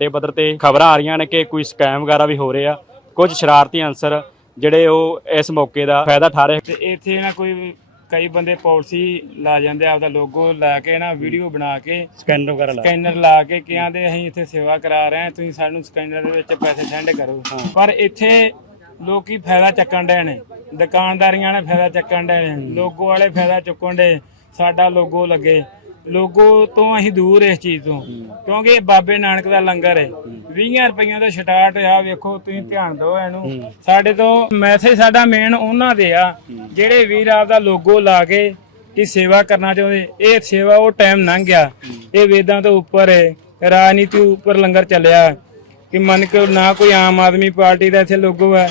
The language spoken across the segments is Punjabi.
ਤੇ ਪੱਧਰ ਤੇ ਖਬਰਾਂ ਆ ਰਹੀਆਂ ਨੇ ਕਿ ਕੋਈ ਸਕੈਮ ਵਗੈਰਾ ਵੀ ਹੋ ਰਹੇ ਆ। ਕੁਝ ਸ਼ਰਾਰਤੀ ਅਨਸਰ ਜਿਹੜੇ ਉਹ ਇਸ ਮੌਕੇ ਦਾ ਫਾਇਦਾ ਠਾ ਰਹੇ ਤੇ ਇੱਥੇ ਨਾ ਕੋਈ ਕਈ ਬੰਦੇ ਪਾਲਿਸੀ ਲਾ ਜਾਂਦੇ ਆਪਦਾ ਲੋਗੋ ਲਾ ਕੇ ਨਾ ਵੀਡੀਓ ਬਣਾ ਕੇ ਸਕੈਨਰ ਵਗੈਰਾ ਲਾ ਸਕੈਨਰ ਲਾ ਕੇ ਕਿਹਾਂ ਦੇ ਅਸੀਂ ਇੱਥੇ ਸੇਵਾ ਕਰਾ ਰਹੇ ਹਾਂ ਤੁਸੀਂ ਸਾਨੂੰ ਸਕੈਨਰ ਦੇ ਵਿੱਚ ਪੈਸੇ ਸੈਂਡ ਕਰੋ। ਪਰ ਇੱਥੇ ਲੋਕੀ ਫਾਇਦਾ ਚੱਕਣ ਦੇ ਨੇ ਦੁਕਾਨਦਾਰੀਆਂ ਨੇ ਫਾਇਦਾ ਚੱਕਣ ਦੇ ਨੇ ਲੋਗੋ ਵਾਲੇ ਫਾਇਦਾ ਚੁੱਕਣ ਦੇ ਸਾਡਾ ਲੋਗੋ ਲੱਗੇ। ਲੋਗੋ ਤੋਂ ਅਸੀਂ ਦੂਰ ਇਸ ਚੀਜ਼ ਤੋਂ। ਕਿਉਂਕਿ ਇਹ ਬਾਬੇ ਨਾਨਕ ਦਾ ਲੰਗਰ ਹੈ। 20 ਰੁਪਈਆਂ ਤੋਂ ਸਟਾਰਟ ਆ ਵੇਖੋ ਤੁਸੀਂ ਧਿਆਨ ਦਿਓ ਇਹਨੂੰ। ਸਾਡੇ ਤੋਂ ਮੈਸੇਜ ਸਾਡਾ ਮੇਨ ਉਹਨਾਂ ਦੇ ਆ ਜਿਹੜੇ ਵੀਰ ਆਪਦਾ ਲੋਗੋ ਲਾ ਕੇ ਕਿ ਸੇਵਾ ਕਰਨਾ ਚਾਹੁੰਦੇ ਇਹ ਸੇਵਾ ਉਹ ਟਾਈਮ ਲੰਘ ਗਿਆ ਇਹ ਵੇਦਾਂ ਤੋਂ ਉੱਪਰ ਹੈ ਰਾਜਨੀਤੀ ਉੱਪਰ ਲੰਗਰ ਚੱਲਿਆ। ਕਿ ਮੰਨ ਕੇ ਨਾ ਕੋਈ ਆਮ ਆਦਮੀ ਪਾਰਟੀ ਦਾ ਇੱਥੇ ਲੋਗੋ ਹੈ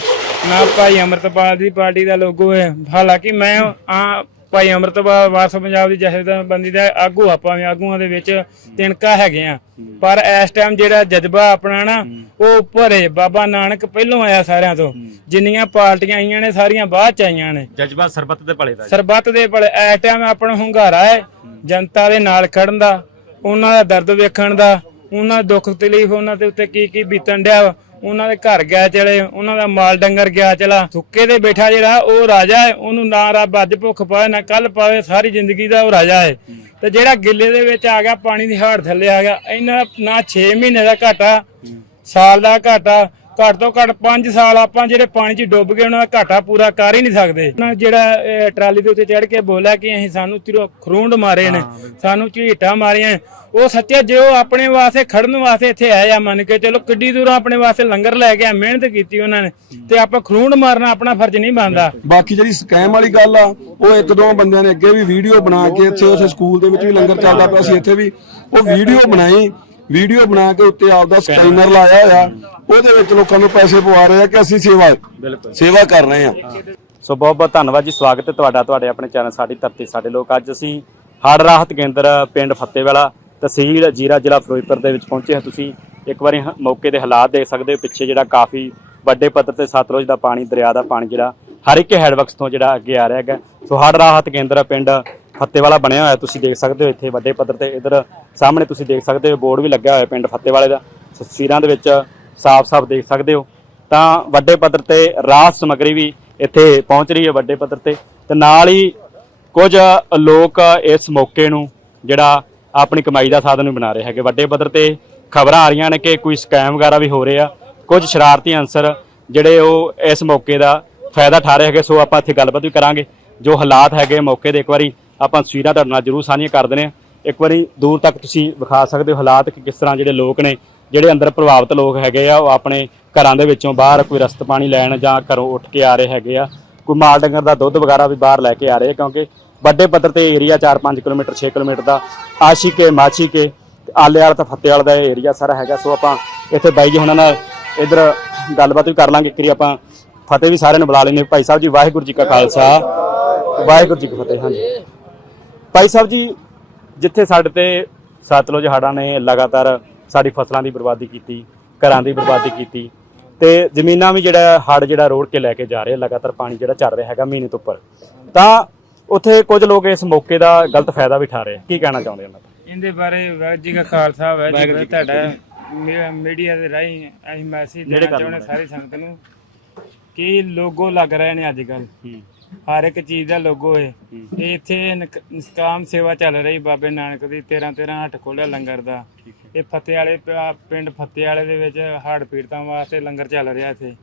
ਨਾ ਭਾਈ ਅਮਰਤਪਾਲ ਦੀ ਪਾਰਟੀ ਦਾ ਲੋਗੋ ਹੈ। ਹਾਲਾਂਕਿ ਮੈਂ ਆ ਭਾਈ ਅਮਰਤਪਾਲ ਵਾਰਸ ਪੰਜਾਬ ਦੀ ਜਥੇਬੰਦੀ ਦਾ ਆਗੂ ਆਪਾਂ ਵੀ ਆਗੂਆਂ ਦੇ ਵਿੱਚ ਤਿਣਕਾ ਹੈਗੇ ਆ। ਪਰ ਇਸ ਟਾਈਮ ਜਿਹੜਾ ਜਜ਼ਬਾ ਆਪਣਾ ਨਾ ਉਹ ਉੱਪਰ ਹੈ ਬਾਬਾ ਨਾਨਕ ਪਹਿਲੋਂ ਆਇਆ ਸਾਰਿਆਂ ਤੋਂ। ਜਿੰਨੀਆਂ ਪਾਰਟੀਆਂ ਆਈਆਂ ਨੇ ਸਾਰੀਆਂ ਬਾਅਦ ਚ ਆਈਆਂ ਨੇ। ਜਜ਼ਬਾ ਸਰਬੱਤ ਦੇ ਭਲੇ ਦਾ ਸਰਬੱਤ ਦੇ ਭਲੇ। ਇਸ ਟਾਈਮ ਆਪਣਾ ਹੁੰਗਾਰਾ ਹੈ ਜਨਤਾ ਦੇ ਨਾਲ ਖੜਨ ਦਾ ਉਹਨਾਂ ਦਾ ਦਰਦ ਵੇਖਣ ਦਾ ਉਹਨਾਂ ਦਾ ਦੁੱਖ ਤਕਲੀਫ ਉਹਨਾਂ ਦੇ ਉੱਤੇ ਕੀ ਕੀ ਬੀਤਣ ਡਿਆ ਉਹਨਾਂ ਦੇ ਘਰ ਗਿਆ ਚਲੇ, ਉਹਨਾਂ ਦਾ ਮਾਲ ਡੰਗਰ ਗਿਆ ਚਲਾ। ਸੁੱਕੇ ਤੇ ਬੈਠਾ ਜਿਹੜਾ, ਉਹ ਰਾਜਾ ਹੈ, ਉਹਨੂੰ ਨਾ ਰੱਬ ਅੱਜ ਭੁੱਖ ਪਾਵੇ, ਨਾ ਕੱਲ ਪਾਵੇ, ਸਾਰੀ ਜ਼ਿੰਦਗੀ ਦਾ ਉਹ ਰਾਜਾ ਹੈ। ਤੇ ਜਿਹੜਾ ਗਿੱਲੇ ਦੇ ਵਿੱਚ ਆ ਗਿਆ, ਪਾਣੀ ਦੀ ਹਾੜ ਥੱਲੇ ਆ ਗਿਆ। ਇਹਨਾਂ ਦਾ ਨਾ 6 ਮਹੀਨੇ ਦਾ ਘਾਟਾ, ਸਾਲ ਦਾ ਘਾਟਾ ਘੱਟ ਤੋਂ ਘੱਟ 5 ਸਾਲ ਆਪਾਂ ਜਿਹੜੇ ਪਾਣੀ 'ਚ ਡੁੱਬ ਗਏ ਉਹਨਾਂ ਦਾ ਘਾਟਾ ਪੂਰਾ ਕਰ ਹੀ ਨਹੀਂ ਸਕਦੇ। ਜਿਹੜਾ ਟਰਾਲੀ ਦੇ ਉੱਤੇ ਚੜ ਕੇ ਬੋਲਿਆ ਕਿ ਅਸੀਂ ਸਾਨੂੰ ਤਿਰੋ ਖਰੂੰਡ ਮਾਰੇ ਨੇ ਸਾਨੂੰ ਝੀਟਾਂ ਮਾਰੀਆਂ ਉਹ ਸੱਚੇ ਜੇ ਉਹ ਆਪਣੇ ਵਾਸਤੇ ਖੜਨ ਵਾਸਤੇ ਇੱਥੇ ਆਏ ਆ ਮੰਨ ਕੇ ਚਲੋ ਕਿੱਡੀ ਦੂਰੋਂ ਆਪਣੇ ਵਾਸਤੇ ਲੰਗਰ ਲੈ ਕੇ ਆ ਮਿਹਨਤ ਕੀਤੀ ਉਹਨਾਂ ਨੇ ਤੇ ਆਪਾਂ ਖਰੂੰਡ ਮਾਰਨਾ ਆਪਣਾ ਫਰਜ਼ ਨਹੀਂ ਬਣਦਾ। ਬਾਕੀ ਜਿਹੜੀ ਸਕੈਮ ਵਾਲੀ ਗੱਲ ਆ ਉਹ ਇੱਕ ਦੋ ਬੰਦਿਆਂ ਨੇ ਅੱਗੇ ਵੀ ਵੀਡੀਓ ਬਣਾ ਕੇ ਇੱਥੇ ਉੱਥੇ ਸਕੂਲ ਦੇ ਵਿੱਚ ਵੀ ਲੰਗਰ ਚੱਲਦਾ ਪਿਆ ਸੀ ਇੱਥੇ ਵੀ। ਉਹ ਵੀਡੀਓ ਬਣਾਈ ਵੀਡੀਓ ਬਣਾ ਕੇ ਉੱਤੇ ਆਪਦਾ ਸਕੈਨਰ ਲਾਇਆ ਹੋਇਆ। ਉਹਦੇ ਵਿੱਚ ਲੋਕਾਂ ਨੂੰ ਪੈਸੇ ਪਵਾ ਰਹੇ ਆ ਕਿ ਅਸੀਂ ਸੇਵਾ ਬਿਲਕੁਲ। ਸੇਵਾ ਕਰ ਰਹੇ ਆ। ਸੋ ਬਹੁਤ ਬਹੁਤ ਧੰਨਵਾਦ ਜੀ ਸਵਾਗਤ ਹੈ ਤੁਹਾਡਾ ਤੁਹਾਡੇ ਆਪਣੇ ਚੈਨਲ ਸਾਡੀ ਧਰਤੀ ਸਾਡੇ ਲੋਕ। ਅੱਜ ਅਸੀਂ ਹੜ੍ਹ ਰਾਹਤ ਕੇਂਦਰ ਪਿੰਡ ਫੱਤੇਵਾਲਾ ਤਹਿਸੀਲ ਜੀਰਾ ਜ਼ਿਲ੍ਹਾ ਫਿਰੋਜ਼ਪੁਰ ਦੇ ਵਿੱਚ ਪਹੁੰਚੇ ਹਾਂ। ਤੁਸੀਂ ਇੱਕ ਵਾਰੀ ਮੌਕੇ ਦੇ ਹਾਲਾਤ ਦੇਖ ਸਕਦੇ ਹੋ ਪਿੱਛੇ ਜਿਹੜਾ ਕਾਫੀ ਵੱਡੇ ਪੱਧਰ ਤੇ ਸਤਲੁਜ ਦਾ ਪਾਣੀ ਦਰਿਆ ਦਾ ਪਾਣੀ ਜਿਹੜਾ ਹਰ ਇੱਕ ਹੈਡਵਰਕਸ ਤੋਂ ਜਿਹੜਾ ਅੱਗੇ ਆ ਰਿਹਾ ਹੈਗਾ। ਸੋ ਹੜ੍ਹ ਰਾਹਤ ਕੇਂਦਰ ਪਿੰਡ ਫੱਤੇਵਾਲਾ ਬਣਿਆ ਹੋਇਆ ਤੁਸੀਂ ਦੇਖ ਸਕਦੇ ਹੋ ਇੱਥੇ ਵੱਡੇ ਪੱਧਰ ਤੇ। ਇਧਰ ਸਾਹਮਣੇ ਤੁਸੀਂ ਦੇਖ ਸਕਦੇ ਹੋ ਬੋਰਡ ਵੀ ਲੱਗਿਆ ਹੋਇਆ ਪਿੰਡ ਫੱਤੇਵਾਲੇ ਦਾ। ਤਸਵੀਰਾਂ ਦੇ ਵਿੱਚ ਸਾਫ਼-ਸਾਫ਼ ਦੇਖ ਸਕਦੇ ਹੋ। ਤਾਂ ਵੱਡੇ ਪੱਧਰ ਤੇ ਰਾਹਤ ਸਮੱਗਰੀ ਵੀ ਇੱਥੇ ਪਹੁੰਚ ਰਹੀ ਹੈ ਵੱਡੇ ਪੱਧਰ ਤੇ। ਤੇ ਨਾਲ ਹੀ ਕੁਝ ਲੋਕ ਇਸ ਮੌਕੇ ਨੂੰ ਜਿਹੜਾ ਆਪਣੀ ਕਮਾਈ ਦਾ ਸਾਧਨ ਵੀ ਬਣਾ ਰਹੇ ਹੈਗੇ। ਵੱਡੇ ਪੱਧਰ ਤੇ ਖਬਰਾਂ ਆ ਰਹੀਆਂ ਨੇ ਕਿ ਕੋਈ ਸਕੈਮ ਵਗੈਰਾ ਵੀ ਹੋ ਰਹੇ ਆ। ਕੁਝ ਸ਼ਰਾਰਤੀ ਅਨਸਰ ਜਿਹੜੇ ਉਹ ਇਸ ਮੌਕੇ ਦਾ ਫਾਇਦਾ ਠਾ ਰਹੇ ਹੈਗੇ, ਸੋ ਆਪਾਂ ਇੱਥੇ ਗੱਲਬਾਤ ਵੀ ਕਰਾਂਗੇ। ਜੋ ਹਾਲਾਤ ਹੈਗੇ ਮੌਕੇ ਦੇ ਇੱਕ ਵਾਰੀ ਆਪਾਂ ਤਸਵੀਰਾਂ ਤੁਹਾਡੇ ਨਾਲ ਜ਼ਰੂਰ ਸਾਂਝੀਆਂ ਕਰ ਦਿੰਦੇ ਹਾਂ। ਇੱਕ ਵਾਰੀ ਦੂਰ ਤੱਕ ਤੁਸੀਂ ਵਿਖਾ ਸਕਦੇ ਹੋ ਹਾਲਾਤ ਕਿ ਕਿਸ ਤਰ੍ਹਾਂ ਜਿਹੜੇ ਲੋਕ ਨੇ ਜਿਹੜੇ ਅੰਦਰ ਪ੍ਰਭਾਵਿਤ ਲੋਕ ਹੈਗੇ ਆ, ਉਹ ਆਪਣੇ ਘਰਾਂ ਦੇ ਵਿੱਚੋਂ ਬਾਹਰ ਕੋਈ ਰਸਤ ਪਾਣੀ ਲੈਣ ਜਾਂ ਘਰੋਂ ਉੱਠ ਕੇ ਆ ਰਹੇ ਹੈਗੇ ਆ। ਕੋਈ ਮਾਲ ਡੰਗਰ ਦਾ ਦੁੱਧ ਵਗੈਰਾ ਵੀ ਬਾਹਰ ਲੈ ਕੇ ਆ ਰਹੇ ਆ, ਕਿਉਂਕਿ ਵੱਡੇ ਪੱਧਰ ਤੇ ਏਰੀਆ 4-5 ਕਿਲੋਮੀਟਰ 6 ਕਿਲੋਮੀਟਰ ਦਾ ਆਸ਼ੀਕੇ ਮਾਚੀਕੇ ਤੇ ਆਲੇਵਾਲ ਤੇ ਫਤਿਆਲ ਦਾ ਏਰੀਆ ਸਾਰਾ ਹੈਗਾ। ਸੋ ਆਪਾਂ ਇੱਥੇ ਬਾਈ ਜੀ ਹੁਣਾਂ ਨਾਲ ਇਧਰ ਗੱਲਬਾਤ ਵੀ ਕਰ ਲਾਂਗੇ। ਕਿ ਆਪਾਂ ਫਤਿਹ ਵੀ ਸਾਰਿਆਂ ਨੂੰ ਬੁਲਾ ਲੈਂਦੇ ਭਾਈ ਸਾਹਿਬ ਜੀ, ਵਾਹਿਗੁਰੂ ਜੀ ਕਾ ਖਾਲਸਾ। ਵਾਹਿਗੁਰੂ ਜੀ ਕੀ ਫਤਿਹ, ਹਾਂਜੀ। ਭਾਈ ਸਾਹਿਬ ਜੀ, ਜਿੱਥੇ ਸਾਡੇ ਤੇ ਸਤਲੁਜ ਹੜ੍ਹਾਂ ਨੇ ਲਗਾਤਾਰ ਸਾਡੀ ਫਸਲਾਂ ਦੀ ਬਰਬਾਦੀ ਕੀਤੀ ਘਰਾਂ ਦੀ ਬਰਬਾਦੀ ਕੀਤੀ ਤੇ ਜ਼ਮੀਨਾਂ ਵੀ ਜਿਹੜਾ ਹੜ੍ਹ ਜਿਹੜਾ ਰੋੜ ਕੇ ਲੈ ਕੇ ਜਾ ਰਹੇ ਲਗਾਤਾਰ ਪਾਣੀ ਜਿਹੜਾ ਚੱਲ ਰਿਹਾ ਹੈਗਾ ਮਹੀਨੇ ਤੋਂ ਉੱਪਰ ਤਾਂ ਉੱਥੇ ਕੁਝ ਲੋਕ ਇਸ ਮੌਕੇ ਦਾ ਗਲਤ ਫਾਇਦਾ ਵੀ ਉਠਾ ਰਹੇ। ਕੀ ਕਹਿਣਾ ਚਾਹੁੰਦੇ ਉਹਨਾਂ ਦਾ ਇਹਦੇ ਬਾਰੇ ਵਾਹਿਗੁਰੂ ਜੀ ਕਾ ਖਾਲਸਾ ਵਾਹਿਗੁਰੂ ਜੀ। ਤੁਹਾਡਾ ਮੀਡੀਆ ਦੇ ਰਾਹੀਂ ਅਸੀਂ ਮੈਸੇਜ ਦੇਣਾ ਚਾਹੁੰਦੇ ਸਾਰੀ ਸੰਗਤ ਨੂੰ ਕਿ ਲੋਗੋ ਲੱਗ ਰਹੇ ਨੇ ਅੱਜ ਕੱਲ ਹਰ ਇੱਕ ਚੀਜ਼ ਦਾ ਲੋਗੋ ਹੈ। ਇਹ ਇੱਥੇ ਨਕ- ਨਿਸ਼ਕਾਮ ਸੇਵਾ ਚੱਲ ਰਹੀ ਬਾਬੇ ਨਾਨਕ ਦੀ 13 13 ਹੱਟ ਖੋਲਿਆ ਲੰਗਰ ਦਾ। ਇਹ ਫਤਿਹ ਵਾਲੇ ਪਿੰਡ ਫਤਿਹ ਵਾਲੇ ਦੇ ਵਿੱਚ ਹੜ੍ਹ ਪੀੜਤਾਂ ਵਾਸਤੇ ਲੰਗਰ ਚੱਲ ਰਿਹਾ ਇੱਥੇ।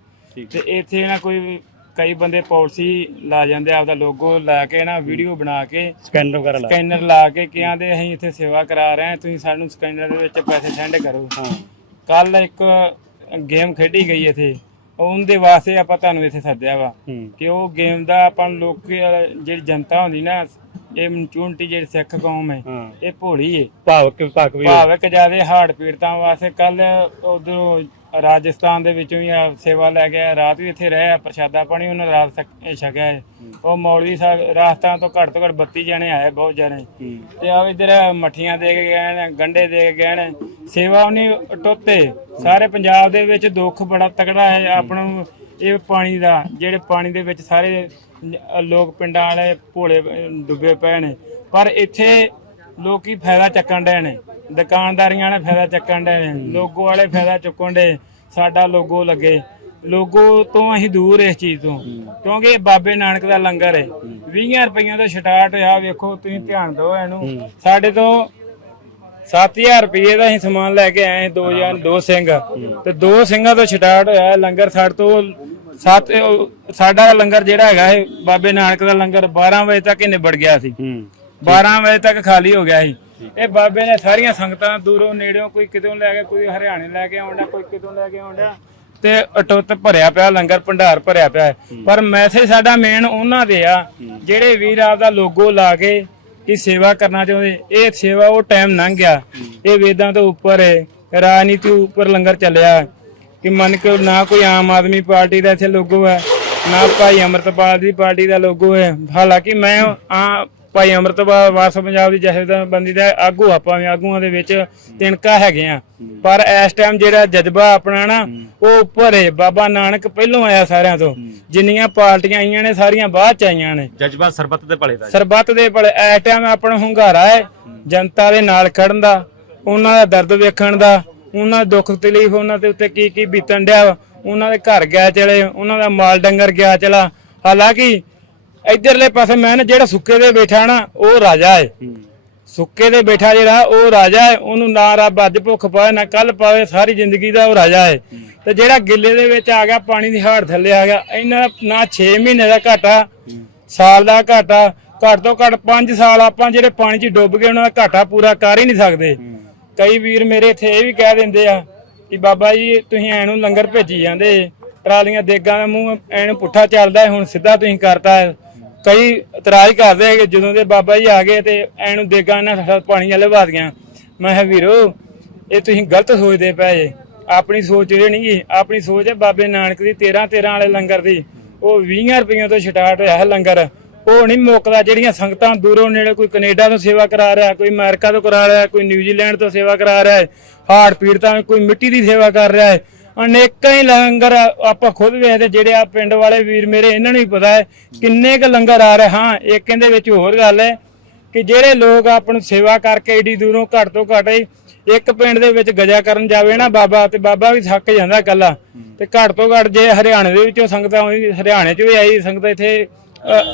ਤੇ ਇੱਥੇ ਨਾ ਕੋਈ ਕਈ ਬੰਦੇ ਪਾਲਿਸੀ ਲਾ ਜਾਂਦੇ ਆ, ਆਪਦਾ ਲੋਗੋ ਲਾ ਕੇ ਨਾ ਵੀਡੀਓ ਬਣਾ ਕੇ ਸਕੈਨਰ ਵਗੈਰਾ ਲਾ ਸਕੈਨਰ ਲਾ ਕੇ ਕਿਹਾਂ ਦੇ ਅਸੀਂ ਇੱਥੇ ਸੇਵਾ ਕਰਾ ਰਹੇ ਹਾਂ ਤੁਸੀਂ ਸਾਨੂੰ ਸਕੈਨਰ ਦੇ ਵਿੱਚ ਪੈਸੇ ਸੈਂਡ ਕਰੋ। ਹਾਂ। ਕੱਲ ਇੱਕ ਗੇਮ ਖੇਡੀ ਗਈ ਇੱਥੇ। ਉਹਦੇ ਵਾਸਤੇ ਆਪਾਂ ਤੁਹਾਨੂੰ ਇੱਥੇ ਸੱਦਿਆ ਵਾ ਹੂੰ। ਕਿ ਉਹ ਗੇਮ ਦਾ ਆਪਾਂ ਨੂੰ ਲੋਕ ਜਿਹੜੀ ਜਨਤਾ ਹੁੰਦੀ ਨਾ ਇਹ ਮਨਚੂਨਟੀ ਜਿਹੜੀ ਸਿੱਖ ਕੌਮ ਹੈ ਹਾਂ। ਇਹ ਭੋਲੀ ਹੈ ਭਾਵਕ ਭਾਵਕ ਵੀ ਭਾਵਕ ਜਿਆਦੇ ਹਾਰਟ ਪੀੜਤਾਂ ਵਾਸਤੇ ਕੱਲ ਉਧਰੋਂ ਰਾਜਸਥਾਨ ਦੇ ਵਿੱਚੋਂ ਵੀ ਆ ਸੇਵਾ ਲੈ ਕੇ ਆਏ, ਰਾਤ ਵੀ ਇੱਥੇ ਰਹੇ ਆ ਪ੍ਰਸ਼ਾਦਾ ਪਾਣੀ ਉਹਨਾਂ ਰਾਤ ਤੱਕ ਛਕਿਆ ਹੈ। ਉਹ ਮੌਲਵੀ ਸਾਹਿਬ ਰਾਜਸਥਾਨ ਤੋਂ ਘੱਟ ਤੋਂ ਘੱਟ 32 ਜਣੇ ਆਏ ਬਹੁਤ ਜਣੇ। ਹੂੰ। ਤੇ ਆ ਇਧਰ ਮੱਠੀਆਂ ਦੇ ਕੇ ਗਏ ਨੇ ਗੰਡੇ ਦੇ ਕੇ ਗਏ ਨੇ। ਸੇਵਾ ਉਹਨੇ ਟੋਤੇ ਸਾਰੇ ਪੰਜਾਬ ਦੇ ਵਿੱਚ ਦੁੱਖ ਬੜਾ ਤਕੜਾ ਹੈ ਆਪਣਾ ਨੂੰ ਇਹ ਪਾਣੀ ਦਾ ਜਿਹੜੇ ਪਾਣੀ ਦੇ ਵਿੱਚ ਸਾਰੇ ਨ- ਲੋਕ ਪਿੰਡਾਂ ਵਾਲੇ ਭੋਲੇ ਅਹ, ਡੁੱਬੇ ਪਏ ਨੇ। ਪਰ ਇੱਥੇ ਲੋਕੀ ਫਾਇਦਾ ਚੱਕਣ ਡਏ ਨੇ। ਦੁਕਾਨਦਾਰੀਆਂ ਨੇ ਫਾਇਦਾ ਚੱਕਣ ਡਏ ਨੇ। ਲੋਗੋ ਵਾਲੇ ਫਾਇਦਾ ਚੁੱਕਣ ਦੇ ਸਾਡਾ ਲੋਗੋ ਲੱਗੇ। ਲੋਗੋ ਤੋਂ ਅਸੀਂ ਦੂਰ ਇਸ ਚੀਜ਼ ਤੋਂ। ਕਿਉਂਕਿ ਇਹ ਬਾਬੇ ਨਾਨਕ ਦਾ ਲੰਗਰ ਹੈ 20 ਰੁਪਈਆਂ ਤੋਂ ਸਟਾਰਟ ਹੋਇਆ। ਵੇਖੋ ਤੁਸੀਂ ਧਿਆਨ ਦਿਓ ਇਹਨੂੰ। ਸਾਡੇ ਤੋਂ 7000 ਰੁਪਏ ਦਾ ਅਸੀਂ ਸਮਾਨ ਲੈ ਕੇ ਆਏ 2000 ਦੋ ਸਿੰਘ। ਤੇ ਦੋ ਸਿੰਘਾਂ ਤੋਂ ਸਟਾਰਟ ਹੋਇਆ ਲੰਗਰ। ਸਾਡੇ ਤੋਂ ਸੱਤ ਸਾਡਾ ਲੰਗਰ ਜਿਹੜਾ ਹੈਗਾ ਇਹ ਬਾਬੇ ਨਾਨਕ ਦਾ ਲੰਗਰ 12 ਵਜੇ ਤੱਕ ਹੀ ਨਿਬੜ ਗਿਆ ਸੀ। 12 ਵਜੇ ਤੱਕ ਖਾਲੀ ਹੋ ਗਿਆ ਸੀ। ਇਹ ਬਾਬੇ ਨੇ ਸਾਰੀਆਂ ਸੰਗਤਾਂ ਦੂਰੋਂ ਨੇੜਿਓਂ ਕੋਈ ਕਿਤੋਂ ਲੈ ਕੇ ਕੋਈ ਹਰਿਆਣੇ ਲੈ ਕੇ ਆਉਂਦਾ ਕੋਈ ਕਿਤੋਂ ਲੈ ਕੇ ਆਉਂਦਾ। ਤੇ ਅਟੁੱਟ ਭਰਿਆ ਪਿਆ ਲੰਗਰ ਭੰਡਾਰ ਭਰਿਆ ਪਿਆ। ਪਰ ਮੈਸੇਜ ਸਾਡਾ ਮੇਨ ਉਹਨਾਂ ਦੇ ਆ ਜਿਹੜੇ ਵੀਰ ਆਪਦਾ ਲੋਗੋ ਲਾ ਕੇ ਕਿ ਸੇਵਾ ਕਰਨਾ ਚਾਹੁੰਦੇ ਇਹ ਸੇਵਾ ਉਹ ਟਾਈਮ ਲੰਘ ਗਿਆ। ਇਹ ਵੇਦਾਂ ਤੋਂ ਉੱਪਰ ਹੈ ਰਾਜਨੀਤੀ ਉੱਪਰ ਲੰਗਰ ਚੱਲਿਆ। ਕਿ ਮੰਨ ਕੇ ਨਾ ਕੋਈ ਆਮ ਆਦਮੀ ਪਾਰਟੀ ਦਾ ਇੱਥੇ ਲੋਗੋ ਹੈ ਨਾ ਭਾਈ ਅਮਰਤਪਾਲ ਦੀ ਪਾਰਟੀ ਦਾ ਲੋਗੋ ਹੈ। ਹਾਲਾਂਕਿ ਮੈਂ ਆ ਭਾਈ ਅਮਰਤਪਾਲ ਵਾਰਸ ਪੰਜਾਬ ਦੀ ਜਥੇਬੰਦੀ ਦਾ ਆਗੂ ਆਪਾਂ ਵੀ ਆਗੂਆਂ ਦੇ ਵਿੱਚ ਤਿਣਕਾ ਹੈਗੇ ਆ। ਪਰ ਇਸ ਟਾਈਮ ਜਿਹੜਾ ਜਜ਼ਬਾ ਆਪਣਾ ਨਾ ਉਹ ਉੱਪਰ ਹੈ ਬਾਬਾ ਨਾਨਕ ਪਹਿਲੋਂ ਆਇਆ ਸਾਰਿਆਂ ਤੋਂ। ਜਿੰਨੀਆਂ ਪਾਰਟੀਆਂ ਆਈਆਂ ਨੇ ਸਾਰੀਆਂ ਬਾਅਦ ਚ ਆਈਆਂ ਨੇ। ਜਜ਼ਬਾ ਸਰਬੱਤ ਦੇ ਭਲੇ ਦਾ। ਸਰਬੱਤ ਦੇ ਭਲੇ। ਇਸ ਟਾਈਮ ਆਪਣਾ ਹੁੰਗਾਰਾ ਹੈ। ਜਨਤਾ ਦੇ ਨਾਲ ਖੜਨ ਦਾ ਉਹਨਾਂ ਦਾ ਦਰਦ ਵੇਖਣ ਦਾ ਉਹਨਾਂ ਦਾ ਦੁੱਖ ਤਕਲੀਫ ਉਹਨਾਂ ਦੇ ਉੱਤੇ ਕੀ ਕੀ ਬੀਤਣ ਡਿਆ ਉਹਨਾਂ ਦੇ ਘਰ ਗਿਆ ਚਲੇ ਉਹਨਾਂ ਦਾ ਮਾਲ ਡੰਗਰ ਗਿਆ ਚਲਾ। ਹਾਲਾਂਕਿ ਇਧਰਲੇ ਪਾਸੇ ਮੈਂ ਨਾ ਜਿਹੜਾ ਸੁੱਕੇ ਦੇ ਬੈਠਾ ਨਾ ਉਹ ਰਾਜਾ ਹੈ। ਸੁੱਕੇ ਦੇ ਬੈਠਾ ਜਿਹੜਾ ਉਹ ਰਾਜਾ ਹੈ ਉਹਨੂੰ ਨਾ ਰੱਬ ਅੱਜ ਭੁੱਖ ਪਾਵੇ ਨਾ ਕੱਲ ਪਾਵੇ ਸਾਰੀ ਜ਼ਿੰਦਗੀ ਦਾ ਉਹ ਰਾਜਾ ਹੈ। ਤੇ ਜਿਹੜਾ ਗਿੱਲੇ ਦੇ ਵਿੱਚ ਆ ਗਿਆ ਪਾਣੀ ਦੀ ਹਾੜ ਥੱਲੇ ਆ ਗਿਆ ਇਹਨਾਂ ਦਾ ਨਾ 6 ਮਹੀਨੇ ਦਾ ਘਾਟਾ ਸਾਲ ਦਾ ਘਾਟਾ ਘੱਟ ਤੋਂ ਘੱਟ 5 ਸਾਲ ਆਪਾਂ ਜਿਹੜੇ ਪਾਣੀ 'ਚ ਡੁੱਬ ਗਏ ਉਹਨਾਂ ਦਾ ਘਾਟਾ ਪੂਰਾ ਕਰ ਹੀ ਨਹੀਂ ਸਕਦੇ। ਕਈ ਵੀਰ ਮੇਰੇ ਇੱਥੇ ਇਹ ਵੀ ਕਹਿ ਦਿੰਦੇ ਆ ਕਿ ਬਾਬਾ ਜੀ ਤੁਸੀਂ ਐਨੂੰ ਲੰਗਰ ਭੇਜੀ ਜਾਂਦੇ ਟਰਾਲੀਆਂ ਦੇਗਾਂ ਦਾ ਮੂੰਹ ਐਨੂੰ ਪੁੱਠਾ ਚੱਲਦਾ ਹੁਣ ਸਿੱਧਾ ਤੁਸੀਂ ਕਰਤਾ ਹੈ। ਕਈ ਇਤਰਾਜ਼ ਕਰਦੇ ਆ ਕਿ ਜਦੋਂ ਦੇ ਬਾਬਾ ਜੀ ਆ ਗਏ ਤੇ ਐਨੂੰ ਦੇਗਾਂ ਨਾਲ ਸਾਡਾ ਪਾਣੀ ਵਾਲੇ ਵਧ ਗਿਆ ਮੈਂ ਕਿਹਾ, ਵੀਰੋ, ਇਹ ਤੁਸੀਂ ਗਲਤ ਸੋਚਦੇ ਪਏ ਜੇ। ਆਪਣੀ ਸੋਚ ਜਿਹੜੀ ਨਹੀਂ ਗੀ, ਆਪਣੀ ਸੋਚ ਹੈ ਬਾਬੇ ਨਾਨਕ ਦੀ 13 13 ਵਾਲੇ ਲੰਗਰ ਦੀ। ਉਹ 20 ਰੁਪਈਆਂ ਤੋਂ ਸਟਾਰਟ ਹੋਇਆ ਹੈ ਲੰਗਰ। ਉਹ ਨਹੀਂ ਮੁੱਕਦਾ ਜਿਹੜੀਆਂ ਸੰਗਤਾਂ ਦੂਰੋਂ ਨੇੜੇ ਕੋਈ ਕੈਨੇਡਾ ਤੋਂ ਸੇਵਾ ਕਰਾ ਰਿਹਾ, ਕੋਈ ਅਮਰੀਕਾ ਤੋਂ ਕਰਾ ਰਿਹਾ, ਕੋਈ ਨਿਊਜ਼ੀਲੈਂਡ ਤੋਂ ਸੇਵਾ ਕਰਾ ਰਿਹਾ ਹੈ। ਹਾਰਟ ਪੀੜਤਾਂ, ਕੋਈ ਮਿੱਟੀ ਦੀ ਸੇਵਾ ਕਰ ਰਿਹਾ ਹੈ। ਅਨੇਕਾਂ ਹੀ ਲੰਗਰ ਆਪਾਂ ਖੁਦ ਵੇਖਦੇ, ਜਿਹੜੇ ਆ ਪਿੰਡ ਵਾਲੇ ਵੀਰ ਮੇਰੇ, ਇਹਨਾਂ ਨੂੰ ਹੀ ਪਤਾ ਹੈ ਕਿੰਨੇ ਕ ਲੰਗਰ ਆ ਰਹੇ। ਹਾਂ, ਇੱਕ ਇਹਦੇ ਵਿੱਚ ਹੋਰ ਗੱਲ ਹੈ ਕਿ ਜਿਹੜੇ ਲੋਕ ਆਪ ਨੂੰ ਸੇਵਾ ਕਰਕੇ ਏਡੀ ਦੂਰੋਂ ਘੱਟ ਤੋਂ ਘੱਟ ਹੀ ਇੱਕ ਪਿੰਡ ਦੇ ਵਿੱਚ ਗਜਾ ਕਰਨ ਜਾਵੇ ਨਾ ਬਾਬਾ, ਤੇ ਬਾਬਾ ਵੀ ਥੱਕ ਜਾਂਦਾ ਇਕੱਲਾ। ਤੇ ਘੱਟ ਤੋਂ ਘੱਟ ਜੇ ਹਰਿਆਣੇ ਦੇ ਵਿੱਚੋਂ ਸੰਗਤਾਂ ਆਉਂਦੀ, ਹਰਿਆਣੇ 'ਚ ਵੀ ਆਈ ਸੰਗਤ ਇੱਥੇ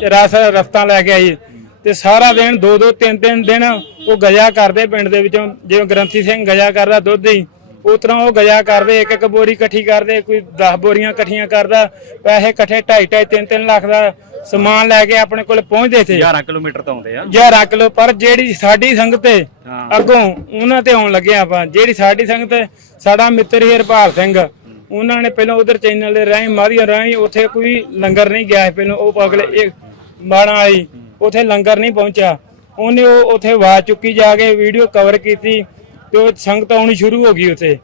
ਰਸ ਰਸਤਾਂ ਲੈ ਕੇ ਆਈ। ਤੇ ਸਾਰਾ ਦਿਨ ਦੋ ਦੋ ਤਿੰਨ ਤਿੰਨ ਦਿਨ ਉਹ ਗਜਾ ਕਰਦੇ ਪਿੰਡ ਦੇ ਵਿੱਚੋਂ, ਜਿਵੇਂ ਗ੍ਰੰਥੀ ਸਿੰਘ ਗਜਾ ਕਰਦਾ ਦੁੱਧ ਦੀ ਉਸ ਤਰ੍ਹਾਂ ਉਹ ਗਜਾ ਕਰਦੇ ਇੱਕ ਇੱਕ ਬੋਰੀ ਇਕੱਠੀ ਕਰਦੇ ਕੋਈ 10 ਬੋਰੀਆਂ ਇਕੱਠੀਆਂ ਕਰਦਾ ਪੈਸੇ ਇਕੱਠੇ 2.5 2.5 3 3 ਲੱਖ ਦਾ ਸਮਾਨ ਲੈ ਕੇ ਆਪਣੇ ਕੋਲ ਪਹੁੰਚਦੇ ਸੀ 11 ਕਿਲੋਮੀਟਰ ਤੋਂ ਆਉਂਦੇ ਆ। 11 ਕਿਲੋ ਪਰ ਜਿਹੜੀ ਸਾਡੀ ਸੰਗਤ ਹੈ। ਅੱਗੋਂ ਉਹਨਾਂ ਤੇ ਆਉਣ ਲੱਗੇ ਆਪਾਂ। ਜਿਹੜੀ ਸਾਡੀ ਸੰਗਤ ਹੈ, ਸਾਡਾ ਮਿੱਤਰ ਹੀ ਹਰਪਾਲ ਸਿੰਘ। ਉਹਨਾਂ ਨੇ ਪਹਿਲਾਂ ਉਧਰ ਚੈਨਲ ਦੇ ਰਾਹੀਂ ਮਾਰੀਆਂ ਰਾਹੀਂ ਉੱਥੇ ਕੋਈ ਲੰਗਰ ਨਹੀਂ ਗਿਆ ਪਹਿਲਾਂ ਉਹ ਅਗਲੇ ਇੱਕ ਬਾਣਾ ਆਈ ਉੱਥੇ ਲੰਗਰ ਨਹੀਂ ਪਹੁੰਚਿਆ। ਉਹਨੇ ਉਹ ਉੱਥੇ ਆਵਾਜ਼ ਚੁੱਕੀ ਜਾ ਕੇ ਵੀਡੀਓ ਕਵਰ ਕੀਤੀ। ਤੇ ਉਹ ਸੰਗਤ ਆਉਣੀ ਸ਼ੁਰੂ ਹੋ ਗਈ ਉੱਥੇ।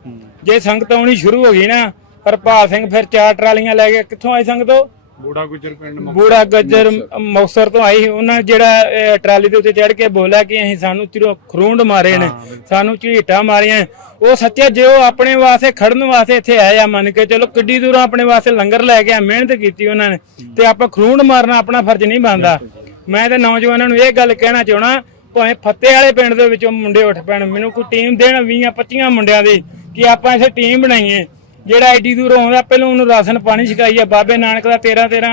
ਜੇ ਸੰਗਤ ਆਉਣੀ ਸ਼ੁਰੂ ਹੋ ਗਈ ਨਾ ਹਰਪਾਲ ਸਿੰਘ ਫਿਰ ਚਾਰ ਟਰਾਲੀਆਂ ਲੈ ਕੇ ਕਿੱਥੋਂ ਆਈ ਸੰਗਤ ਉਹ? ਬੂੜਾ ਗੁਜਰ ਪਿੰਡ ਬੂੜਾ ਗੱਜਰ ਮੌਸਰ ਤੋਂ ਆਈ। ਉਹਨਾਂ ਜਿਹੜਾ ਟਰਾਲੀ ਦੇ ਉੱਤੇ ਚੜ ਕੇ ਬੋਲਿਆ ਕਿ ਅਸੀਂ ਸਾਨੂੰ ਚਿਰੋ ਖਰੂੰਡ ਮਾਰੇ ਨੇ ਸਾਨੂੰ ਝੀਟਾਂ ਮਾਰੀਆਂ। ਉਹ ਸੱਚੇ ਜੇ ਉਹ ਆਪਣੇ ਵਾਸਤੇ ਖੜਨ ਵਾਸਤੇ ਇੱਥੇ ਆਏ ਆ ਮੰਨ ਕੇ ਚਲੋ ਕਿੱਡੀ ਦੂਰੋਂ ਆਪਣੇ ਵਾਸਤੇ ਲੰਗਰ ਲੈ ਕੇ ਆ ਮਿਹਨਤ ਕੀਤੀ ਉਹਨਾਂ ਨੇ। ਤੇ ਆਪਾਂ ਖਰੂੰਡ ਮਾਰਨਾ ਆਪਣਾ ਫਰਜ਼ ਨਹੀਂ ਬਣਦਾ। ਮੈਂ ਤੇ ਨੌਜਵਾਨਾਂ ਨੂੰ ਇਹ ਗੱਲ ਕਹਿਣਾ ਚਾਹਣਾ ਭਾਵੇਂ ਫੱਤੇ ਵਾਲੇ ਪਿੰਡ ਦੇ ਵਿੱਚੋਂ ਮੁੰਡੇ ਉੱਠ ਪੈਣ ਮੈਨੂੰ ਕੋਈ ਟੀਮ ਦੇਣ 20 25 ਮੁੰਡਿਆਂ ਦੀ ਕਿ ਆਪਾਂ ਇੱਥੇ ਟੀਮ ਬਣਾਈਏ। ਜਿਹੜਾ ਐਡੀ ਦੂਰੋਂ ਆਉਂਦਾ ਪਹਿਲਾਂ ਉਹਨੂੰ ਰਾਸ਼ਨ ਪਾਣੀ ਛਕਾਈਏ ਬਾਬੇ ਨਾਨਕ ਦਾ 13 13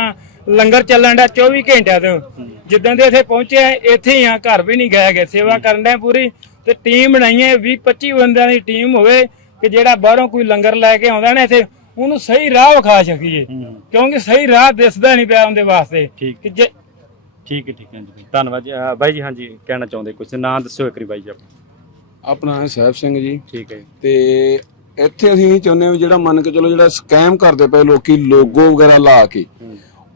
ਲੰਗਰ ਚੱਲਣ ਦਾ 24 ਘੰਟਿਆਂ ਤੋਂ। ਜਿੱਦਾਂ ਦੇ ਇੱਥੇ ਪਹੁੰਚੇ ਆ, ਇੱਥੇ ਹੀ ਆ ਘਰ ਵੀ ਨਹੀਂ ਗਏ ਗਏ ਸੇਵਾ ਕਰਨ ਦਾ ਪੂਰੀ। ਤੇ ਟੀਮ ਬਣਾਈਏ 20 25 ਬੰਦਿਆਂ ਦੀ ਟੀਮ ਹੋਵੇ ਕਿ ਜਿਹੜਾ ਬਾਹਰੋਂ ਕੋਈ ਲੰਗਰ ਲੈ ਕੇ ਆਉਂਦਾ ਨਾ ਇੱਥੇ ਉਹਨੂੰ ਸਹੀ ਰਾਹ ਵਿਖਾ ਸਕੀਏ। ਕਿਉਂਕਿ ਸਹੀ ਰਾਹ ਦਿਸਦਾ ਨਹੀਂ ਪਿਆ ਉਹਦੇ ਵਾਸਤੇ। ਕਿ ਜੇ ਠੀਕ ਹੈ ਠੀਕ ਹੈ ਜੀ। ਧੰਨਵਾਦ ਜੀ। ਅਹ ਬਾਈ ਜੀ ਹਾਂਜੀ ਕਹਿਣਾ ਚਾਹੁੰਦੇ ਕੁਝ ਨਾਂ ਦੱਸਿਓ ਇੱਕ ਵਾਰੀ ਬਾਈ ਜੀ ਆਪਣਾ। ਆਪਣਾ ਹੈ ਸਾਹਿਬ ਸਿੰਘ ਜੀ। ਠੀਕ ਹੈ ਜੀ। ਤੇ ਇੱਥੇ ਅਸੀਂ ਇਹ ਚਾਹੁੰਦੇ ਹਾਂ ਵੀ ਜਿਹੜਾ ਮੰਨ ਕੇ ਚਲੋ ਜਿਹੜਾ ਸਕੈਮ ਕਰਦੇ ਪਏ ਲੋਕੀ ਲੋਗੋ ਵਗੈਰਾ ਲਾ ਕੇ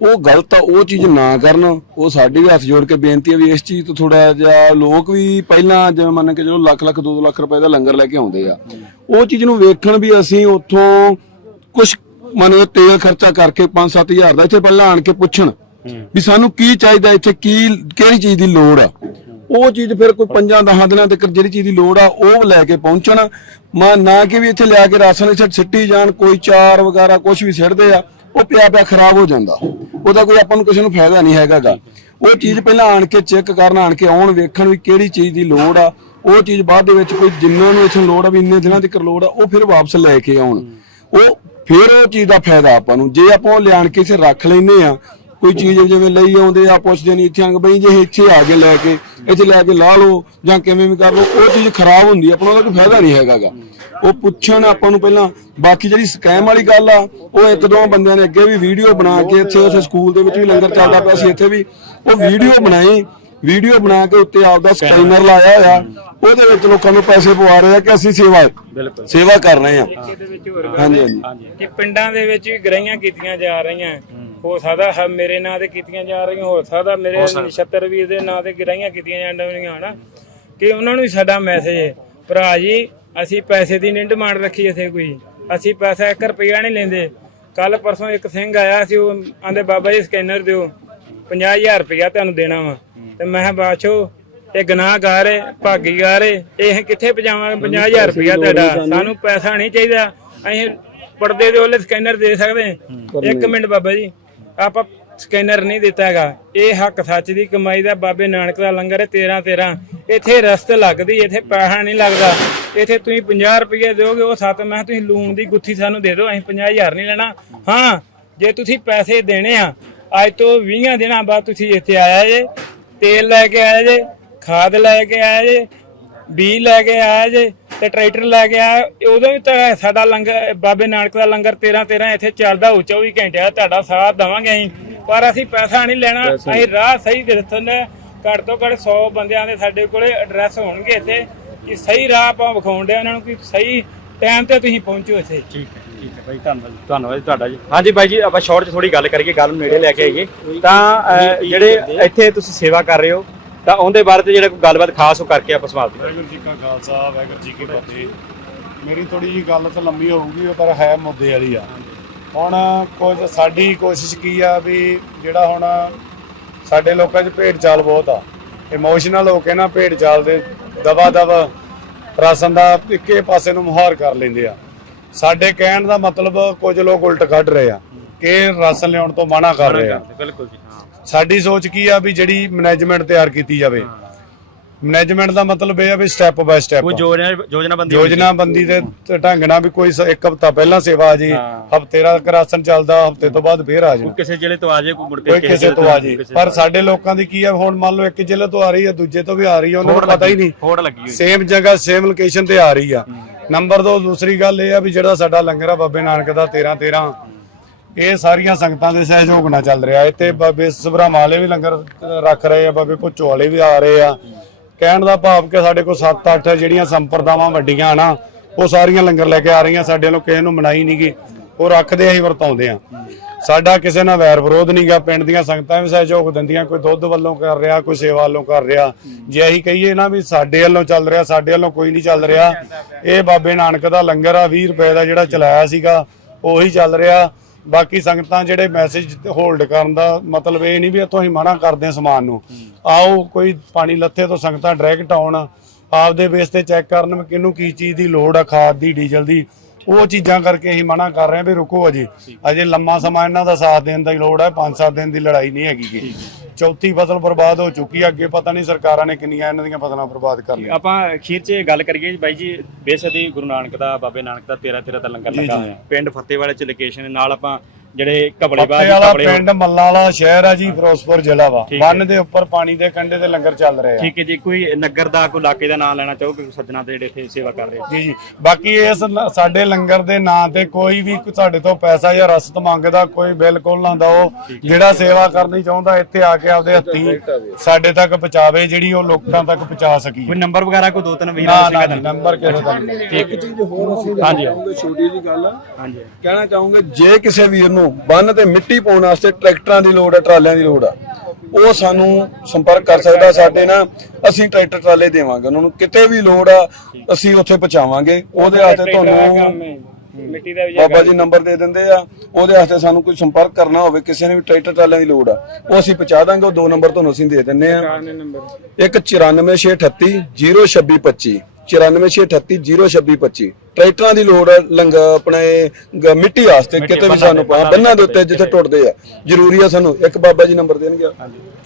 ਉਹ ਗਲਤ ਆ ਉਹ ਚੀਜ਼ ਨਾ ਕਰਨ। ਉਹ ਸਾਡੀ ਵੀ ਹੱਥ ਜੋੜ ਕੇ ਬੇਨਤੀ ਹੈ ਵੀ ਇਸ ਚੀਜ਼ ਤੋਂ ਥੋੜਾ ਜਿਹਾ ਲੋਕ ਵੀ ਪਹਿਲਾਂ ਜਿਵੇਂ ਮੰਨ ਕੇ ਚਲੋ ਲੱਖ ਲੱਖ 2 ਲੱਖ ਰੁਪਏ ਦਾ ਲੰਗਰ ਲੈ ਕੇ ਆਉਂਦੇ ਆ। ਉਹ ਚੀਜ਼ ਨੂੰ ਵੇਖਣ ਵੀ ਅਸੀਂ ਉੱਥੋਂ ਕੁਝ ਮੰਨ ਲਓ ਤੇਲ ਖਰਚਾ ਕਰਕੇ 5-7000 ਦਾ ਇੱਥੇ ਪਹਿਲਾਂ ਆਣ ਕੇ ਪੁੱਛਣ। ਵੀ ਸਾਨੂੰ ਕੀ ਚਾਹੀਦਾ ਇੱਥੇ, ਕੀ, ਕਿਹੜੀ ਚੀਜ਼ ਦੀ ਲੋੜ ਆ? ਉਹ ਚੀਜ਼ ਫਿਰ ਕੋਈ ਪੰਜਾਂ ਦਹਾਂ ਦਿਨਾਂ ਤੱਕ ਜਿਹੜੀ ਚੀਜ਼ ਦੀ ਲੋੜ ਆ, ਉਹ ਲੈ ਕੇ ਪਹੁੰਚਣ। ਮਾ ਨਾ ਕਿ ਵੀ ਇੱਥੇ ਲਿਆ ਕੇ ਰਾਸ਼ਨ ਇੱਥੇ ਸਿੱਟੀ ਜਾਣ, ਕੋਈ ਚਾਰ ਵਗੈਰਾ ਕੁਝ ਵੀ ਸਿੱਟਦੇ ਆ, ਉਹ ਪਿਆ ਪਿਆ ਖਰਾਬ ਹੋ ਜਾਂਦਾ। ਉਹਦਾ ਕੋਈ ਆਪਾਂ ਨੂੰ ਕਿਸੇ ਨੂੰ ਫਾਇਦਾ ਨਹੀਂ ਹੈਗਾਗਾ। ਉਹ ਚੀਜ਼ ਪਹਿਲਾਂ ਆਣ ਕੇ ਚੈੱਕ ਕਰਨ, ਆਣ ਕੇ ਆਉਣ, ਵੇਖਣ ਵੀ ਕਿਹੜੀ ਚੀਜ਼ ਦੀ ਲੋੜ ਆ। ਉਹ ਚੀਜ਼ ਬਾਅਦ ਦੇ ਵਿੱਚ ਕੋਈ ਜਿੰਨਾਂ ਨੂੰ ਇੱਥੇ ਲੋੜ ਆ, ਵੀ ਇੰਨੇ ਦਿਨਾਂ ਤੱਕ ਲੋੜ ਆ, ਉਹ ਫਿਰ ਵਾਪਸ ਲੈ ਕੇ ਆਉਣ। ਉਹ ਫਿਰ ਉਹ ਚੀਜ਼ ਦਾ ਫਾਇਦਾ ਆਪਾਂ ਨੂੰ। ਜੇ ਆਪਾਂ ਉਹ ਲਿਆਣ ਕੇ ਇੱਥੇ ਰੱਖ ਲੈਨੇ ਆ ਕੋਈ ਚੀਜ਼ ਜਿਵੇਂ ਲਈ ਆਉਂਦੇ ਆ ਪੁੱਛਦੇ ਨਹੀਂ ਇੱਥੇ ਆ ਕੇ ਬਈ ਜੇ ਇੱਥੇ ਆ ਕੇ ਲੈ ਕੇ ਇੱਥੇ ਲੈ ਕੇ ਲਾ ਲਓ ਜਾਂ ਕਿਵੇਂ ਵੀ ਕਰ ਲਓ ਉਹ ਚੀਜ਼ ਖਰਾਬ ਹੁੰਦੀ ਆ, ਆਪਣਾ ਉਹਦਾ ਕੋਈ ਫਾਇਦਾ ਨਹੀਂ ਹੈਗਾਗਾ ਉਹ ਪੁੱਛਣ ਆਪਾਂ ਨੂੰ ਪਹਿਲਾਂ ਬਾਕੀ ਜਿਹੜੀ ਸਕੈਮ ਵਾਲੀ ਗੱਲ ਆ ਉਹ ਇੱਕ ਦੋ ਬੰਦਿਆਂ ਨੇ ਅੱਗੇ ਵੀ ਵੀਡੀਓ ਬਣਾ ਕੇ ਇੱਥੇ ਉੱਥੇ ਸਕੂਲ ਦੇ ਵਿੱਚ ਵੀ ਲੰਗਰ ਚੱਲਦਾ ਪਿਆ ਸੀ ਇੱਥੇ ਵੀ। ਉਹ ਵੀਡੀਓ ਬਣਾਈ ਵੀਡੀਓ ਬਣਾ ਕੇ ਉੱਤੇ ਆਪਦਾ ਸਕੈਨਰ ਲਾਇਆ ਹੋਇਆ ਉਹਦੇ ਵਿੱਚ ਲੋਕਾਂ ਨੂੰ ਪੈਸੇ ਪਵਾ ਰਹੇ ਆ ਕਿ ਅਸੀਂ ਸੇਵਾ ਸੇਵਾ ਕਰ ਰਹੇ ਆ। ਇਹਦੇ ਵਿੱਚ ਹੋਰ ਗੱਲ ਹਾਂਜੀ ਹਾਂਜੀ। ਹਾਂਜੀ ਕਿ ਪਿੰਡਾਂ ਦੇ ਵਿੱਚ ਵੀ ਗਰਾਈਆਂ ਕੀਤੀਆਂ ਜਾ ਰਹੀਆਂ। ਹੋ ਸਕਦਾ ਹ- ਮੇਰੇ ਨਾਂ ਤੇ ਕੀਤੀਆਂ ਜਾ ਰਹੀਆਂ ਹੋ ਸਕਦਾ ਮੇਰੇ ਨਛੱਤਰ ਵੀਰ ਦੇ ਨਾਂ ਤੇ ਗਰਾਈਆਂ ਕੀਤੀਆਂ ਜਾਣ ਰਹੀਆਂ ਹਨਾ। ਕਿ ਉਹਨਾਂ ਨੂੰ ਵੀ ਸਾਡਾ ਮੈਸੇਜ ਹੈ। ਭਰਾ ਜੀ ਅਸੀਂ ਪੈਸੇ ਦੀ ਨਹੀਂ ਡਿਮਾਂਡ ਰੱਖੀ ਇੱਥੇ ਕੋਈ। ਅਸੀਂ ਪੈਸਾ 1 ਰੁਪਿਆ ਨਹੀਂ ਲੈਂਦੇ। ਕੱਲ ਪਰਸੋਂ ਇੱਕ ਸਿੰਘ ਆਇਆ ਸੀ ਉਹ ਆਂਦੇ ਬਾਬਾ ਜੀ ਸਕੈਨਰ ਦਿਓ। 50000 ਰੁਪਇਆ ਤੁਹਾਨੂੰ ਦੇਣਾ ਵਾ। ਤੇ ਮੈਂ ਕਿਹਾ ਬਾਛੋ ਇਹ ਗੁਨਾਹਗਾਰ ਹੈ ਭਾਗੀਗਾਰ ਹੈ ਇਹ ਕਿੱਥੇ ਪਜਾਵਾਂਗੇ 50000 ਰੁਪਇਆ ਤੁਹਾਡਾ। ਸਾਨੂੰ ਪੈਸਾ ਨਹੀਂ ਚਾਹੀਦਾ। ਅਸੀਂ ਪਰਦੇ ਦੇ ਉਹਲੇ ਸਕੈਨਰ ਦੇ ਸਕਦੇ ਹਾਂ। ਇੱਕ ਮਿੰਟ ਬਾਬਾ ਜੀ। ਆਪਾਂ ਸਕੈਨਰ ਨਹੀਂ ਦਿੱਤਾ ਹੈਗਾ। ਇਹ ਹੱਕ ਸੱਚ ਦੀ ਕਮਾਈ ਦਾ ਬਾਬੇ ਨਾਨਕ ਦਾ ਲੰਗਰ ਹੈ 13 13 ਇੱਥੇ ਰਸਤ ਲੱਗਦੀ, ਇੱਥੇ ਪੈਸਾ ਨਹੀਂ ਲੱਗਦਾ। ਇੱਥੇ ਤੁਸੀਂ 50 ਰੁਪਏ ਦਿਓਗੇ, ਉਹ ਸੱਤ ਮੈਂ ਕਿਹਾ ਤੁਸੀਂ ਲੂਣ ਦੀ ਗੁੱਥੀ ਸਾਨੂੰ ਦੇ ਦਿਓ, ਅਸੀਂ 50000 ਨਹੀਂ ਲੈਣਾ। ਹਾਂ, ਜੇ ਤੁਸੀਂ ਪੈਸੇ ਦੇਣੇ ਆ, ਅੱਜ ਤੋਂ 20 ਦਿਨਾਂ ਬਾਅਦ ਤੁਸੀਂ ਇੱਥੇ ਆਇਆ ਜੇ, ਤੇਲ ਲੈ ਕੇ ਆਇਆ ਜੇ, ਖਾਦ ਲੈ ਕੇ ਆਇਆ ਜੇ, ਬੀਜ ਲੈ ਕੇ ਆਇਆ ਜੇ ਤੇ ਟਰੈਕਟਰ ਲੈ ਕੇ ਆਇਆ। ਉਦੋਂ ਵੀ ਤਾਂ ਸਾਡਾ ਲੰਗਰ ਬਾਬੇ ਨਾਨਕ ਦਾ ਲੰਗਰ 13 13 ਇੱਥੇ ਚੱਲਦਾ ਹੋ 24 ਘੰਟੇ ਦਾ ਤੁਹਾਡਾ ਸਾਥ ਦੇਵਾਂਗੇ ਅਸੀਂ। ਪਰ ਅਸੀਂ ਪੈਸਾ ਨਹੀਂ ਲੈਣਾ ਅਸੀਂ ਰਾਹ ਸਹੀ ਦੇ ਦਿੱਤੇ ਘੱਟ ਤੋਂ ਘੱਟ 100 ਬੰਦਿਆਂ ਦੇ ਸਾਡੇ ਕੋਲੇ ਐਡਰੈਸ ਹੋਣਗੇ ਇੱਥੇ ਕਿ ਸਹੀ ਰਾਹ ਆਪਾਂ ਵਿਖਾਉਣ ਦੇ ਉਹਨਾਂ ਨੂੰ ਕਿ ਸਹੀ ਟਾਈਮ ਤੇ ਤੁਸੀਂ ਪਹੁੰਚੋ ਇੱਥੇ। ਠੀਕ ਹੈ ਠੀਕ ਹੈ ਬਾਈ ਧੰਨਵਾਦ। ਧੰਨਵਾਦ ਜੀ ਤੁਹਾਡਾ ਜੀ। ਹਾਂਜੀ ਬਾਈ ਜੀ ਆਪਾਂ ਸ਼ਾਰਟ 'ਚ ਥੋੜੀ ਗੱਲ ਕਰੀਏ ਗੱਲ ਨੂੰ ਨੇੜੇ ਲੈ ਕੇ ਆਈਏ। ਤਾਂ ਜਿਹੜੇ ਇੱਥੇ ਤੁਸੀਂ ਸੇਵਾ ਕਰ ਰਹੇ ਹੋ ਤਾਂ ਉਹਦੇ ਬਾਰੇ ਤੇ ਜਿਹੜਾ ਕੋਈ ਗੱਲਬਾਤ ਖਾਸ ਉਹ ਕਰਕੇ ਆਪਾਂ ਸਮਾਪਤ ਕਰਾਂਗੇ ਵਾਹਿਗੁਰੂ ਜੀ ਕਾ ਖਾਲਸਾ ਵਾਹਿਗੁਰੂ ਜੀ ਕੀ ਫਤਿਹ। ਮੇਰੀ ਥੋੜੀ ਜੀ ਗੱਲ ਤਾਂ ਲੰਮੀ ਹੋਊਗੀ ਪਰ ਹੈ ਮੁੱਦੇ ਵਾਲੀ ਆ। ਹੁਣ ਕੁਝ ਸਾਡੀ ਕੋਸ਼ਿਸ਼ ਕੀ ਆ ਵੀ ਜਿਹੜਾ ਹੁਣ ਸਾਡੇ ਲੋਕਾਂ 'ਚ ਭੇਡ ਚਾਲ ਬਹੁਤ ਆ। ਇਮੋਸ਼ਨਲ ਹੋ ਕੇ ਨਾ ਭੇਡ ਚਾਲ ਦੇ ਦਵਾ ਦਵ ਰਾਸ਼ਨ ਦਾ ਇੱਕੇ ਪਾਸੇ ਨੂੰ ਮੁਹਾਰ ਕਰ ਲੈਂਦੇ ਆ। ਸਾਡੇ ਕਹਿਣ ਦਾ ਮਤਲਬ ਕੁਝ ਲੋਕ ਉਲਟ ਕੱਢ ਰਹੇ ਆ ਕਿ ਰਾਸ਼ਨ ਲਿਆਉਣ ਤੋਂ ਮਨਾ ਕਰ ਰਹੇ ਆ। ਬਿਲਕੁਲ ਜੀ। ਸਾਡੀ ਸੋਚ ਕੀ ਆ ਵੀ ਜਿਹੜੀ ਮੈਨੇਜਮੈਂਟ ਤਿਆਰ ਕੀਤੀ ਜਾਵੇ। ਮੈਨੇਜਮੈਂਟ ਦਾ ਮਤਲਬ ਇਹ ਆ ਵੀ ਸਟੈਪ ਬਾਏ ਸਟੈਪ ਕੋਈ ਯੋਜਨਾ ਯੋਜਨਾ ਬੰਦੀ ਹੋਣੀ ਯੋਜਨਾ ਬੰਦੀ ਦੇ ਢੰਗ ਨਾਲ ਵੀ ਕੋਈ ਇੱਕ ਹਫਤਾ ਪਹਿਲਾਂ ਸੇਵਾ ਆ ਜੀ। ਹਫ਼ਤੇ ਦਾ ਰਾਸ਼ਨ ਚੱਲਦਾ ਹਫ਼ਤੇ ਤੋਂ ਬਾਅਦ ਫੇਰ ਆ। ਜਾਣਾ। ਕਿਸੇ ਜ਼ਿਲ੍ਹੇ ਤੋਂ ਆ ਜਾਏ ਕੋਈ ਮੁੜ ਕੇ ਕਿਸੇ ਤੋਂ ਆ ਜੀ। ਪਰ ਸਾਡੇ ਲੋਕਾਂ ਦੀ ਕੀ ਆ ਹੁਣ ਮੰਨ ਲਓ ਇੱਕ ਜ਼ਿਲ੍ਹੇ ਤੋਂ ਆ ਰਹੀ ਹੈ ਦੂਜੇ ਤੋਂ ਵੀ ਆ ਰਹੀ ਹੈ ਉਹਨਾਂ ਨੂੰ ਪਤਾ ਹੀ ਨਹੀਂ। ਹੋੜ ਲੱਗੀ ਹੋਈ। ਸੇਮ ਜਗ੍ਹਾ ਸੇਮ ਲੋਕੇਸ਼ਨ ਤੇ ਆ ਰਹੀ ਆ। ਨੰਬਰ 2 ਦੂਸਰੀ ਗੱਲ ਇਹ ਆ ਵੀ ਜਿਹੜਾ ਸਾਡਾ ਲੰਗਰ ਆ ਬਾਬੇ ਨਾਨਕ ਦਾ 13 13 ਇਹ ਸਾਰੀਆਂ ਸੰਗਤਾਂ ਦੇ ਸਹਿਯੋਗ ਨਾਲ ਚੱਲ ਰਿਹਾ। ਇੱਥੇ ਬਾਬੇ ਸਭਰਾਵਾਂ ਵਾਲੇ ਵੀ ਲੰਗਰ ਰੱਖ ਰਹੇ ਆ, ਬਾਬੇ ਭੁੱਚੋ ਵਾਲੇ ਵੀ ਆ ਰਹੇ ਆ। ਕਹਿਣ ਦਾ ਭਾਵ ਕਿ ਸਾਡੇ ਕੋਲ 7-8 ਜਿਹੜੀਆਂ ਸੰਪਰਦਾਵਾਂ ਵੱਡੀਆਂ ਨਾ, ਉਹ ਸਾਰੀਆਂ ਲੰਗਰ ਲੈ ਕੇ ਆ ਰਹੀਆਂ। ਸਾਡੇ ਵੱਲੋਂ ਕਿਸੇ ਨੂੰ ਮਨਾਈ ਨਹੀਂਗੀ ਉਹ ਰੱਖਦੇ ਅਸੀਂ ਵਰਤਾਉਂਦੇ ਆ। ਸਾਡਾ ਕਿਸੇ ਨਾਲ ਵੈਰ ਵਿਰੋਧ ਨਹੀਂ ਗਾ। ਪਿੰਡ ਦੀਆਂ ਸੰਗਤਾਂ ਵੀ ਸਹਿਯੋਗ ਦਿੰਦੀਆਂ, ਕੋਈ ਦੁੱਧ ਵੱਲੋਂ ਕਰ ਰਿਹਾ, ਕੋਈ ਸੇਵਾ ਵੱਲੋਂ ਕਰ ਰਿਹਾ। ਜੇ ਅਸੀਂ ਕਹੀਏ ਨਾ ਵੀ ਸਾਡੇ ਵੱਲੋਂ ਚੱਲ ਰਿਹਾ, ਸਾਡੇ ਵੱਲੋਂ ਕੋਈ ਨਹੀਂ ਚੱਲ ਰਿਹਾ, ਇਹ ਬਾਬੇ ਨਾਨਕ ਦਾ ਲੰਗਰ ਆ 20 ਰੁਪਏ ਦਾ ਜਿਹੜਾ ਚਲਾਇਆ ਸੀਗਾ, ਉਹੀ ਚੱਲ ਰਿਹਾ। ਬਾਕੀ ਸੰਗਤਾਂ ਜਿਹੜੇ ਮੈਸੇਜ ਹੋਲਡ ਕਰਨ ਦਾ ਮਤਲਬ ਇਹ ਨਹੀਂ ਵੀ ਇੱਥੋਂ ਅਸੀਂ ਮਨਾ ਕਰਦੇ ਹਾਂ ਸਮਾਨ ਨੂੰ। ਆਓ, ਕੋਈ ਪਾਣੀ ਲੱਥੇ ਤੋਂ ਸੰਗਤਾਂ ਡਾਇਰੈਕਟ ਆਉਣ, ਆਪਦੇ ਬੇਸ ਤੇ ਚੈੱਕ ਕਰਨ ਵੀ ਕਿਹਨੂੰ ਕੀ ਚੀਜ਼ ਦੀ ਲੋੜ ਆ, ਖਾਦ ਦੀ, ਡੀਜ਼ਲ ਦੀ। ਉਹ ਚੀਜ਼ਾਂ ਕਰਕੇ ਅਸੀਂ ਮਨਾ ਕਰ ਰਹੇ ਹਾਂ ਵੀ ਰੁਕੋ ਅਜੇ। ਅਜੇ ਲੰਮਾ ਸਮਾਂ ਇਹਨਾਂ ਦਾ ਸਾਥ ਦੇਣ ਦੀ ਲੋੜ ਹੈ 5-7 ਦਿਨ ਦੀ ਲੜਾਈ ਨਹੀਂ ਹੈਗੀ ਗੀ। ਚੌਥੀ ਫਸਲ ਬਰਬਾਦ ਹੋ ਚੁੱਕੀ ਹੈ ਅੱਗੇ ਪਤਾ ਨਹੀਂ ਸਰਕਾਰਾਂ ਨੇ ਕਿੰਨੀਆਂ ਇਹਨਾਂ ਦੀਆਂ ਫਸਲਾਂ ਬਰਬਾਦ ਕਰ ਲਈਆਂ। ਆਪਾਂ ਅਖੀਰ 'ਚ ਗੱਲ ਕਰੀਏ ਬਾਈ ਜੀ ਬੇਸਦੀ ਗੁਰੂ ਨਾਨਕ ਦਾ ਬਾਬੇ ਨਾਨਕ ਦਾ 13 13 ਦਾ ਲੰਗਰ ਲੱਗਾ ਹੋਇਆ। ਪਿੰਡ ਫੱਤੇਵਾਲੇ 'ਚ ਲੋਕੇਸ਼ਨ ਨਾਲ ਆਪਾਂ ਜਿਹੜੇ ਕਬਲੇਬਾਜ਼ ਪੱਤੇ ਵਾਲਾ ਕਬਲੇ ਪਿੰਡ ਮੱਲਾ ਵਾਲਾ ਸ਼ਹਿਰ ਆ ਜੀ ਫਿਰੋਜ਼ਪੁਰ ਜ਼ਿਲ੍ਹਾ ਵਾ। ਠੀਕ ਹੈ। ਬੰਨ ਦੇ ਉੱਪਰ ਪਾਣੀ ਦੇ ਕੰਢੇ ਤੇ ਲੰਗਰ ਚੱਲ ਰਹੇ। ਠੀਕ ਹੈ ਜੀ ਕੋਈ ਨਗਰ ਦਾ ਕੋਈ ਇਲਾਕੇ ਦਾ ਨਾਮ ਲੈਣਾ ਚਾਹੋਗੇ ਕੋਈ ਸੱਜਣਾ ਦੇ ਜਿਹੜੇ ਇੱਥੇ ਸੇਵਾ ਕਰ ਰਹੇ ਜੀ ਜੀ। ਬਾਕੀ ਇਸ ਲ- ਸਾਡੇ ਲੰਗਰ ਦੇ ਨਾਂ ਤੇ ਕੋਈ ਵੀ ਸਾਡੇ ਤੋਂ ਪੈਸਾ ਜਾਂ ਰਸਤ ਮੰਗਦਾ ਕੋਈ ਬਿਲਕੁਲ ਨਾ ਦਿਓ ਜਿਹੜਾ ਸੇਵਾ ਕਰਨੀ ਚਾਹੁੰਦਾ ਇੱਥੇ ਆ ਕੇ ਆਪਦੇ ਹੱਥੀਂ ਸਾਡੇ ਤੱਕ ਪਹੁੰਚਾਵੇ ਜਿਹੜੀ ਉਹ ਲੋਕਾਂ ਤੱਕ ਪਹੁੰਚਾ ਸਕੀ। ਕੋਈ ਨੰਬਰ ਵਗੈਰਾ ਕੋਈ ਦੋ ਤਿੰਨ ਨਾ ਵੀਰਾਂ ਨਾ ਸੀਗਾ ਨੰਬਰ ਦਾ ਨਹੀਂ ਇੱਕ ਚੀਜ਼ ਹੋਰ ਅਸੀਂ ਹਾਂਜੀ। ਛੋਟੀ ਜੀ ਗੱਲ ਆ। ਹਾਂਜੀ। ਕਹਿਣਾ ਚਾਹੂੰਗਾ ਜੇ ਕਿਸੇ ਵੀਰ ਨੂੰ ਬੰਨ ਤੇ ਮਿੱਟੀ ਪਾਉਣ ਵਾਸਤੇ ਟਰੈਕਟਰਾਂ ਦੀ ਲੋੜ ਹੈ ਟਰਾਲਿਆਂ ਦੀ ਲੋੜ ਆ। ਉਹ ਸਾਨੂੰ ਸੰਪਰਕ ਕਰ ਸਕਦਾ ਸਾਡੇ ਨਾਲ ਅਸੀਂ ਟਰੈਕਟਰ ਟਰਾਲੇ ਦੇਵਾਂਗੇ ਉਹਨਾਂ ਨੂੰ ਕਿਤੇ ਵੀ ਲੋੜ ਆ ਅਸੀਂ ਉੱਥੇ ਪਹੁੰਚਾਵਾਂਗੇ। ਉਹਦੇ ਵਾਸਤੇ ਤੁਹਾਨੂੰ ਮਿੱਟੀ ਦਾ ਵੀ ਬਾਬਾ ਜੀ ਨੰਬਰ ਦੇ ਦਿੰਦੇ ਆ ਉਹਦੇ ਵਾਸਤੇ ਸਾਨੂੰ ਕੋਈ ਸੰਪਰਕ ਕਰਨਾ ਹੋਵੇ ਕਿਸੇ ਨੇ ਵੀ ਟਰੈਕਟਰ ਟਰਾਲਿਆਂ ਦੀ ਲੋੜ ਆ ਉਹ ਅਸੀਂ ਪਹੁੰਚਾ ਦਾਂਗੇ ਉਹ ਦੋ ਨੰਬਰ ਤੁਹਾਨੂੰ ਅਸੀਂ ਦੇ ਦਿੰਨੇ ਆ। ਇੱਕ 94638 02625 9468302625 ਟਰੈਕਟਰਾਂ ਦੀ ਲੋੜ ਹੈ ਲੰਗ ਆਪਣੇ ਗ- ਮਿੱਟੀ ਵਾਸਤੇ ਕਿਤੇ ਵੀ ਸਾਨੂੰ ਪਾ ਬੰਨਾਂ ਦੇ ਉੱਤੇ ਜਿੱਥੇ ਟੁੱਟਦੇ ਆ। ਜ਼ਰੂਰੀ ਆ ਸਾਨੂੰ ਇੱਕ ਬਾਬਾ ਜੀ ਨੰਬਰ ਦੇਣਗੇ।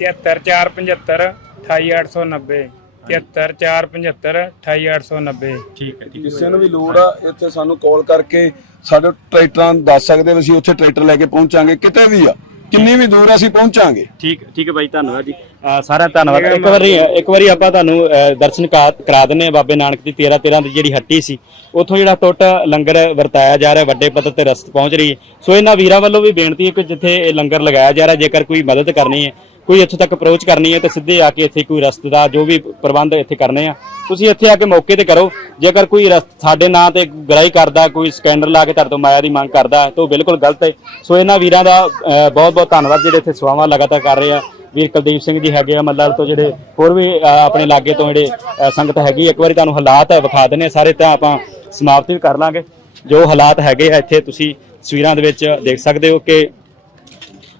73475 28890 73475 28890 ਠੀਕ ਹੈ ਠੀਕ ਕਿਸੇ ਨੂੰ ਵੀ ਲੋੜ ਆ ਇੱਥੇ ਸਾਨੂੰ ਕਾਲ ਕਰਕੇ ਸਾਡੇ ਟਰੈਕਟਰਾਂ ਦੱਸ ਸਕਦੇ ਵੀ ਅਸੀਂ ਉੱਥੇ ਟਰੈਕਟਰ ਲੈ ਕੇ ਪਹੁੰਚਾਂਗੇ ਕਿਤੇ ਵੀ ਆ। ਕਿੰਨੀ ਵੀ ਦੂਰ ਅਸੀਂ ਪਹੁੰਚਾਂਗੇ। ਠੀਕ ਠੀਕ ਹੈ ਬਾਈ ਧੰਨਵਾਦ ਜੀ। ਅਹ ਸਾਰਿਆਂ ਦਾ ਧੰਨਵਾਦ। ਇੱਕ ਵਾਰੀ ਇੱਕ ਵਾਰੀ ਆਪਾਂ ਤੁਹਾਨੂੰ ਦਰਸ਼ਨ ਕਰਾ ਕਰਾ ਦਿੰਨੇ ਆ ਬਾਬੇ ਨਾਨਕ ਦੀ 13 13 ਦੀ ਜਿਹੜੀ ਹੱਟੀ ਸੀ। ਉੱਥੋਂ ਜਿਹੜਾ ਟੁੱਟ ਲੰਗਰ ਵਰਤਾਇਆ ਜਾ ਰਿਹਾ, ਵੱਡੇ ਪੱਧਰ ਤੇ ਰਸਤ ਪਹੁੰਚ ਰਹੀ ਹੈ। ਸੋ ਇਹਨਾਂ ਵੀਰਾਂ ਵੱਲੋਂ ਵੀ ਬੇਨਤੀ ਹੈ ਕਿ ਜਿੱਥੇ ਇਹ ਲੰਗਰ ਲਗਾਇਆ ਜਾ ਰਿਹਾ, ਜੇਕਰ ਕੋਈ ਮਦਦ ਕਰਨੀ ਹੈ, ਕੋਈ ਇੱਥੇ ਤੱਕ ਅਪਰੋਚ ਕਰਨੀ ਹੈ, ਤੇ ਸਿੱਧੇ ਆ ਕੇ ਇੱਥੇ ਕੋਈ ਰਸਤ ਦਾ ਜੋ ਵੀ ਪ੍ਰਬੰਧ ਇੱਥੇ ਕਰਨੇ ਆ, ਤੁਸੀਂ ਇੱਥੇ ਆ ਕੇ ਮੌਕੇ ਤੇ ਕਰੋ। ਜੇਕਰ ਕੋਈ ਰਸਤ ਸਾਡੇ ਨਾਂ ਤੇ ਗਰਾਈ ਕਰਦਾ, ਕੋਈ ਸਕੈਂਡਲ ਲਾ ਕੇ ਤੁਹਾਡੇ ਤੋਂ ਮਾਇਆ ਦੀ ਮੰਗ ਕਰਦਾ ਤਾਂ ਉਹ ਬਿਲਕੁਲ ਗਲਤ ਹੈ। ਸੋ ਇਹਨਾਂ ਵੀਰਾਂ ਦਾ ਬਹੁਤ ਬਹੁਤ ਧੰਨਵਾਦ ਜਿਹੜੇ ਇੱਥੇ ਸੇਵਾਵਾਂ ਲਗਾਤਾਰ ਕਰ ਰਹੇ ਆ। ਵੀਰ ਕੁਲਦੀਪ ਸਿੰਘ ਜੀ ਹੈਗੇ ਆ ਮੱਲਰ ਤੋਂ ਜਿਹੜੇ, ਹੋਰ ਵੀ ਆਪਣੇ ਲਾਗੇ ਤੋਂ ਜਿਹੜੇ ਸੰਗਤ ਹੈਗੀ ਇੱਕ ਵਾਰੀ ਤੁਹਾਨੂੰ ਹਾਲਾਤ ਵਿਖਾ ਦਿੰਨੇ ਆ ਸਾਰੇ ਤਾਂ ਆਪਾਂ ਸਮਾਪਤੀ ਵੀ ਕਰ ਲਾਂਗੇ। ਜੋ ਹਾਲਾਤ ਹੈਗੇ ਆ ਇੱਥੇ, ਤੁਸੀਂ ਤਸਵੀਰਾਂ ਦੇ ਵਿੱਚ ਦੇਖ ਸਕਦੇ ਹੋ ਕਿ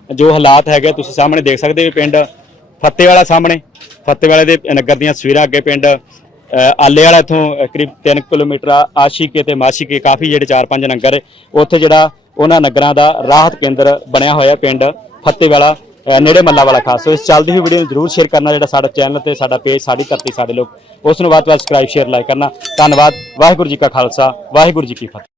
ਜੋ ਹਾਲਾਤ ਹੈਗੇ ਤੁਸੀਂ ਸਾਹਮਣੇ ਦੇਖ ਸਕਦੇ ਹੋ ਪਿੰਡ ਫੱਤੇਵਾਲਾ ਸਾਹਮਣੇ। ਫੱਤੇਵਾਲੇ ਦੇ ਨਗਰ ਦੀਆਂ ਤਸਵੀਰਾਂ ਅੱਗੇ ਪਿੰਡ ਆਲੇ ਵਾਲਾ ਇਥੋਂ ਕਰੀਬ 3 ਕਿਲੋਮੀਟਰ ਆਸ਼ੀਕੇ ਤੇ ਮਾਸ਼ੀਕੇ, ਕਾਫੀ ਜਿਹੜੇ 4-5 ਨਗਰ ਉੱਥੇ ਜਿਹੜਾ ਉਹਨਾਂ ਨਗਰਾਂ ਦਾ ਰਾਹਤ ਕੇਂਦਰ ਬਣਿਆ ਹੋਇਆ ਪਿੰਡ ਫੱਤੇਵਾਲਾ ਵਾਲਾ ਨੇੜੇ ਮੱਲਾ ਵਾਲਾ ਖਾਸ। ਸੋ ਇਸ ਚੱਲਦੀ ਹੋਈ ਵੀਡੀਓ ਨੂੰ ਜਰੂਰ ਸ਼ੇਅਰ ਕਰਨਾ, ਜਿਹੜਾ ਸਾਡਾ ਚੈਨਲ ਤੇ ਸਾਡਾ ਪੇਜ ਸਾਡੀ ਧਰਤੀ, ਸਾਡੇ ਲੋਕ, ਉਸ ਨੂੰ ਵੱਧ ਤੋਂ ਵੱਧ ਸਬਸਕ੍ਰਾਈਬ ਸ਼ੇਅਰ ਲਾਈਕ ਕਰਨਾ। ਧੰਨਵਾਦ। ਵਾਹਿਗੁਰੂ ਜੀ ਕਾ ਖਾਲਸਾ, ਵਾਹਿਗੁਰੂ ਜੀ ਕੀ ਫਤਿਹ।